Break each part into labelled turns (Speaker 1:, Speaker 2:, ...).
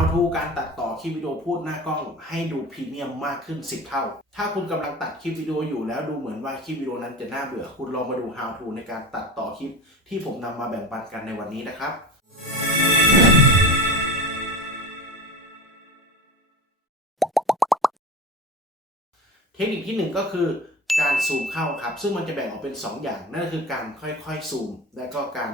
Speaker 1: how to การตัดต่อคลิปวิดีโอพูดหน้ากล้องให้ดูพรีเมียมมากขึ้น 10 เท่า ถ้าคุณกำลังตัดคลิปวิดีโออยู่แล้วดูเหมือนว่าคลิปวิดีโอนั้นจะน่าเบื่อ คุณลองมาดู how to ในการตัดต่อคลิปที่ผมนำมาแบ่งปันกันในวันนี้นะครับเทคนิคที่หนึ่งก็คือการซูมเข้าครับ ซึ่งมันจะแบ่งออกเป็น 2 อย่าง นั่นก็คือการค่อยๆซูม และก็การ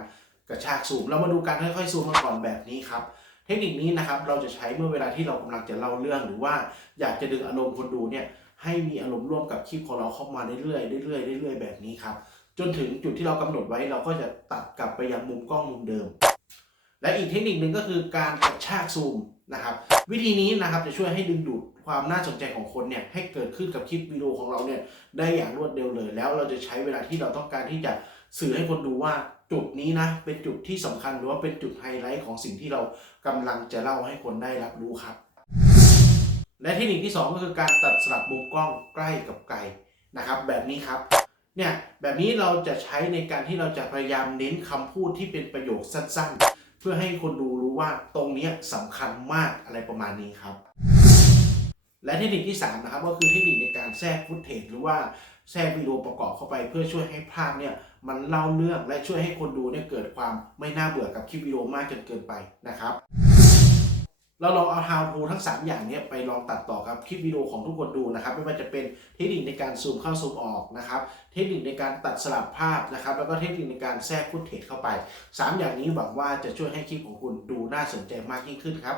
Speaker 1: กระชากซูม เรามาดูการค่อยๆซูมกันก่อนแบบนี้ครับ เทคนิคนี้นะครับเราจะใช้เมื่อเวลาที่เรากำลังจะเล่าเรื่อง หรือว่าอยากจะดึงอารมณ์คนดูเนี่ยให้มีอารมณ์ร่วมกับคลิปของเราเข้ามาเรื่อยๆเรื่อยๆเรื่อยๆแบบนี้ครับจนถึงจุดที่เรากำหนดไว้เราก็จะตัดกลับไปยังมุมกล้องมุมเดิม และอีกเทคนิคหนึ่งก็คือการกระชากซูมนะครับ วิธีนี้นะครับจะช่วยให้ดึงดูดความน่าสนใจของคนเนี่ยให้เกิดขึ้นกับคลิปวิดีโอของเราเนี่ยได้อย่างรวดเร็วเลย แล้วเราจะใช้เวลาที่เราต้องการที่จะสื่อให้คนดูว่าจุดนี้นะเป็นจุดที่สำคัญหรือว่าเป็นจุดไฮไลท์ของสิ่งที่เรากำลังจะเล่าให้คนได้รับรู้ครับ และเทคนิคที่สองก็คือการตัดสลับมุมกล้องใกล้กับไกลนะครับ แบบนี้ครับเนี่ยแบบนี้เราจะใช้ในการที่เราจะพยายามเน้นคำพูดที่เป็นประโยคสั้นๆ เพื่อให้คนดูรู้ว่าตรงนี้สำคัญมากอะไรประมาณนี้ครับ และเทคนิคที่ 3 นะครับ ก็คือเทคนิคในการแทรกฟุตเทจหรือว่าแทรกวิดีโอประกอบเข้าไป เพื่อช่วยให้ภาพเนี่ยมันเล่าเรื่องและช่วยให้คนดูเนี่ยเกิดความไม่น่าเบื่อกับคลิปวิดีโอมากจนเกินไปนะครับ เราลองเอา how to ทั้ง 3 อย่างนี้ไปลองตัดต่อกับคลิปวิดีโอของทุกคนดูนะครับ ไม่ว่าจะเป็นเทคนิคในการซูมเข้าซูมออกนะครับ เทคนิคในการตัดสลับภาพนะครับ แล้วก็เทคนิคในการแทรกฟุตเทจเข้าไป 3 อย่างนี้หวังว่าจะช่วยให้คลิปของคุณดูน่าสนใจมากยิ่งขึ้นครับ